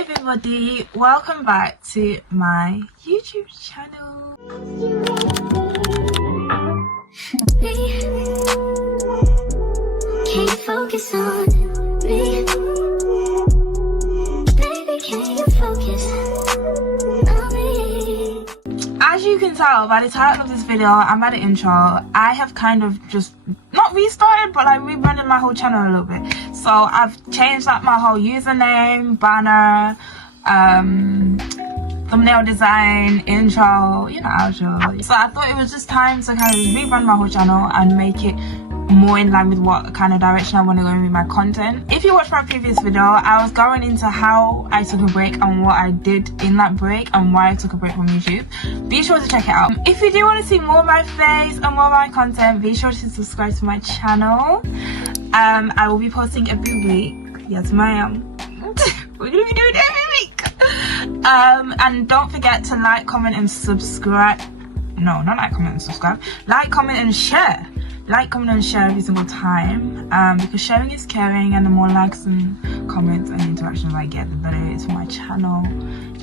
everybody, welcome back to my YouTube channel. Can you focus on me? Baby, can you focus on me? As you can tell by the title of this video and by the intro, I have kind of just not restarted, but I rebranded my whole channel a little bit. So I've changed like my whole username, banner, thumbnail design, intro, you know, outro. So I thought it was just time to kind of rebrand my whole channel and make it more in line with what kind of direction I want to go in with my content. If you watched my previous video, I was going into how I took a break and what I did in that break and why I took a break from YouTube. Be sure to check it out. If you do want to see more of my face and more of my content, be sure to subscribe to my channel. I will be posting every week. Yes, ma'am. We're gonna be doing it every week. And don't forget to like, comment and subscribe. No, not like, comment and subscribe. Like, comment and share. Like, comment and share every single time, because sharing is caring, and the more likes and comments and interactions I get, the better it is for my channel,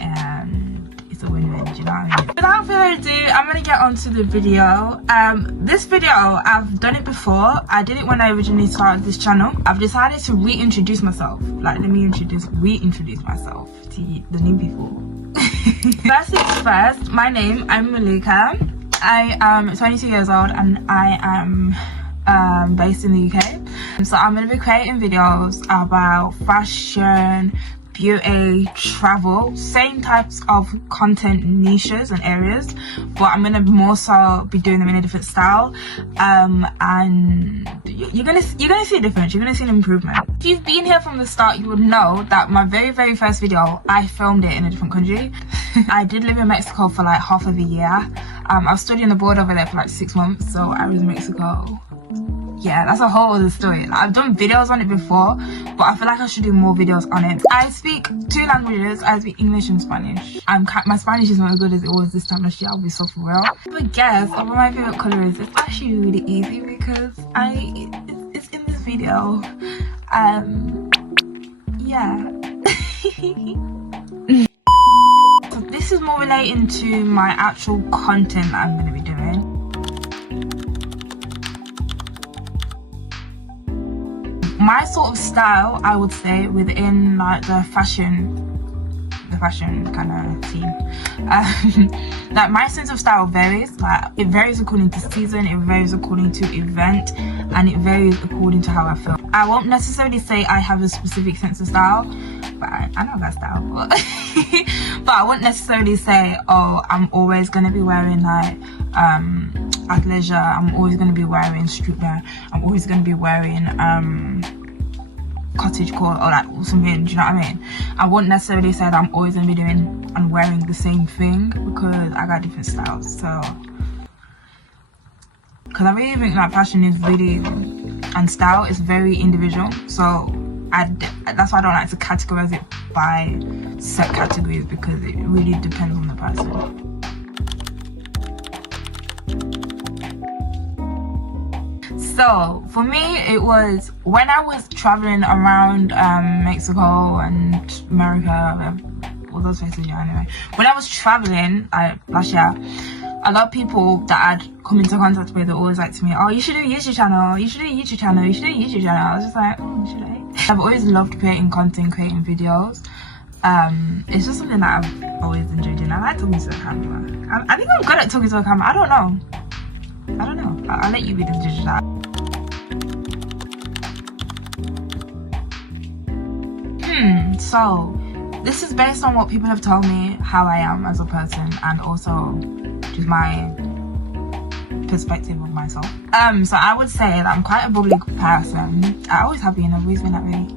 and it's a win-win, do you know what I mean? Without further ado, I'm gonna get on to the video. This video, I've done it before. I did it when I originally started this channel. I've decided to reintroduce myself. Like, let me reintroduce myself to the new people. First things first, my name, I'm Malikah. I am 22 years old and I am based in the UK. So I'm going to be creating videos about fashion, beauty, travel, same types of content niches and areas, but I'm going to more so be doing them in a different style. And you're gonna see a difference, you're gonna see an improvement. If you've been here from the start, you would know that my very first video, I filmed it in a different country. I did live in Mexico for like half of a year. I was studying abroad over there for like 6 months, so I was in Mexico. Yeah, that's a whole other story. Like, I've done videos on it before, but I feel like I should do more videos on it. I speak 2 languages. I speak English and Spanish. My Spanish is not as good as it was this time last year, I'll be so for real. But guess what my favorite color is? It's actually really easy because it's in this video. Yeah. So this is more relating to my actual content that I'm going to be doing. My sort of style, I would say, within like the fashion kind of theme, like my sense of style varies. Like it varies according to season, it varies according to event, and it varies according to how I feel. I won't necessarily say I have a specific sense of style, but I know that style, but I won't necessarily say, oh, I'm always going to be wearing like athleisure, I'm always going to be wearing streetwear, I'm always going to be wearing cottagecore or like something, do you know what I mean? I won't necessarily say that I'm always going to be doing and wearing the same thing, because I got different styles. So because I really think that fashion is really, and style is very individual, so that's why I don't like to categorize it by set categories, because it really depends on the person. So for me, it was when I was traveling around Mexico and America, all those places, yeah, anyway. When I was traveling last year, a lot of people that I'd come into contact with, they always like to me, oh, you should do a YouTube channel, you should do a YouTube channel, you should do a YouTube channel. I was just like, oh, should I? I've always loved creating content, creating videos. It's just something that I've always enjoyed doing. I like talking to the camera. I think I'm good at talking to the camera. I don't know. I'll let you be the judge of that. So this is based on what people have told me how I am as a person, and also just my perspective of myself. So I would say that I'm quite a bubbly person. I always have been, I've always been that way.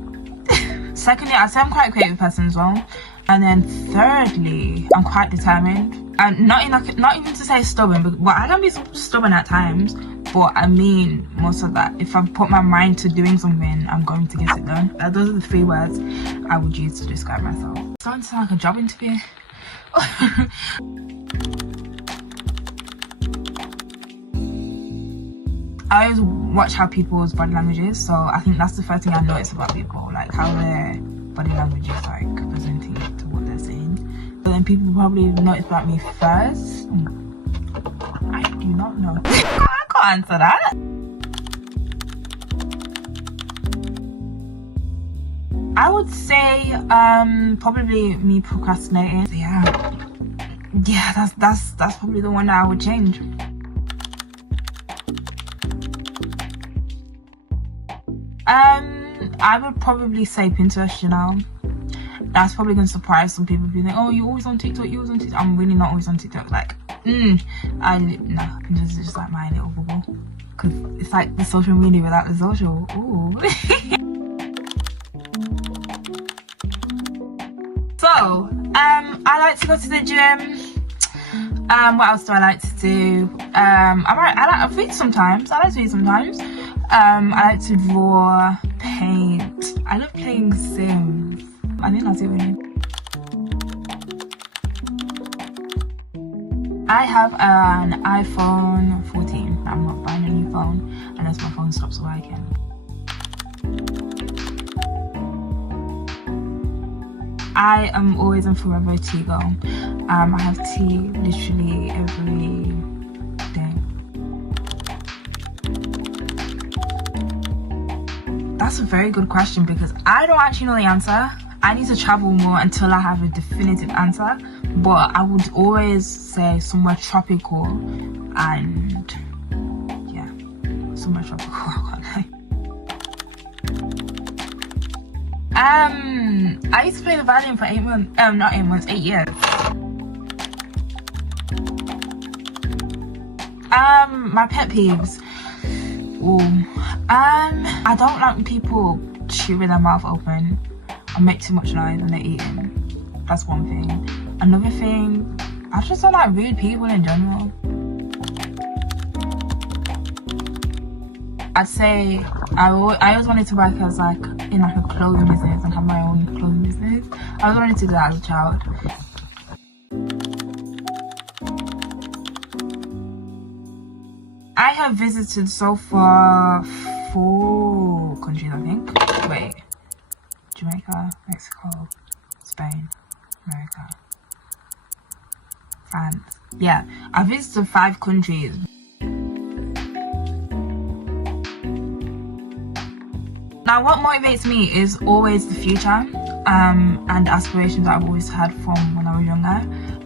Secondly, I'd say I'm quite a creative person as well. And then thirdly, I'm quite determined. And not even to say stubborn, but I can be stubborn at times. But I mean, most of that, if I put my mind to doing something, I'm going to get it done. Those are the 3 words I would use to describe myself. It's starting to sound like a job interview. I always watch how people's body language is, so I think that's the first thing I notice about people, like how their body language is like presenting then people probably notice about me first. I do not know. I can't answer that. I would say probably me procrastinating. Yeah, that's probably the one that I would change. I would probably say Pinterest, you know. That's probably gonna surprise some people. Be like, oh, you're always on TikTok, you're always on TikTok. I'm really not always on TikTok. Like, Pinterest is just like my little bubble. Cause it's like the social media without the social. Ooh. So, I like to go to the gym. What else do I like to do? I read sometimes. I like to read sometimes. I like to draw, paint. I love playing Sims. I think that's it really. I have an iPhone 14. I'm not buying a new phone unless my phone stops working. I am always in forever tea girl. I have tea literally every day. That's a very good question because I don't actually know the answer. I need to travel more until I have a definitive answer. But I would always say somewhere tropical and yeah, somewhere tropical. I can't lie. I used to play the violin for 8 months. Not 8 months, 8 years. My pet peeves. I don't like when people chew with their mouth open and make too much noise when they're eating. That's one thing. Another thing, I just don't like rude people in general. I'd say I always wanted to work as like in like a clothing business and have my own clothing business. I always wanted to do that as a child. I have visited so far 4 countries, I think. Wait, Jamaica, Mexico, Spain, America, France. Yeah, I visited 5 countries. Now, what motivates me is always the future and aspirations that I've always had from when I was younger.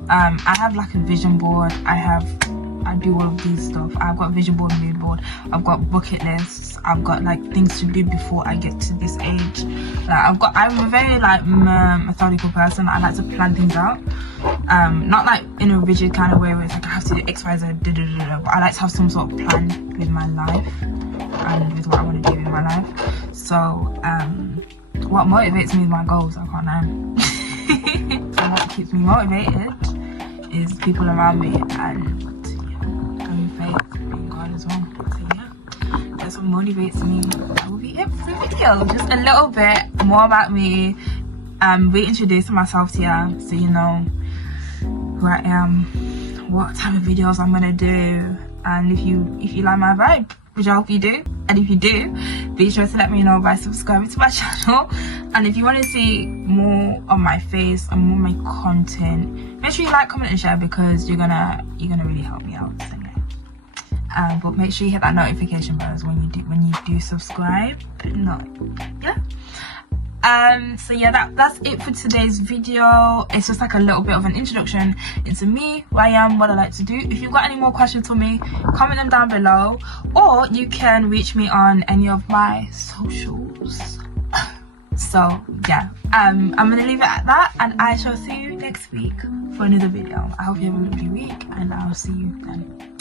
I have like a vision board. I do all of these stuff. I've got vision board and mood board. I've got bucket lists. I've got like things to do before I get to this age. I'm a very like methodical person. I like to plan things out. Not like in a rigid kind of way where it's like I have to do X, Y, Z, but I like to have some sort of plan with my life and with what I want to do in my life. So what motivates me is my goals. I can't lie. So what keeps me motivated is people around me and having faith in God as well. So yeah, that's what motivates me. That will be it for the video. Just a little bit more about me. Reintroducing myself to you so you know who I am, what type of videos I'm gonna do, and if you like my vibe, which I hope you do. And if you do, be sure to let me know by subscribing to my channel. And if you want to see more of my face and more of my content, make sure you like, comment and share because you're gonna really help me out. So yeah. But make sure you hit that notification bell when you do subscribe. So yeah, that's it for today's video. It's just like a little bit of an introduction into me, who I am, what I like to do. If you've got any more questions for me, comment them down below, or you can reach me on any of my socials. So yeah, I'm gonna leave it at that, and I shall see you next week for another video. I hope you have a lovely week, and I'll see you then.